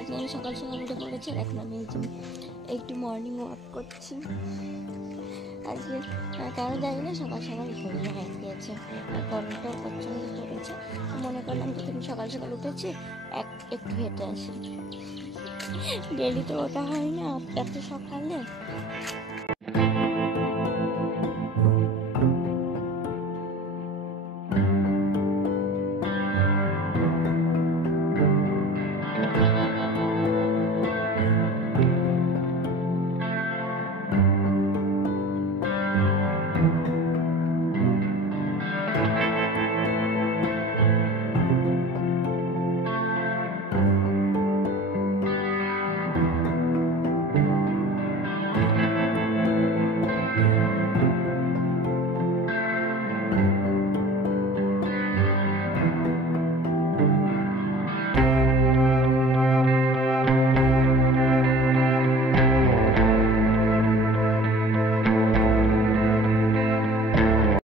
আজকে আমি সকাল সকাল উঠে পড়েছি আর এখন আমি একটু মর্নিং ওয়াক করছি। আজকে কেন জানি না সকাল সকাল ঘুম হয়ে গিয়েছে আর গরমটাও প্রচণ্ড পড়েছে। মনে করলাম যে তুমি সকাল সকাল উঠেছি একটু হেঁটে আসি। ডেলি তো ওটা হয় না এত সকালে।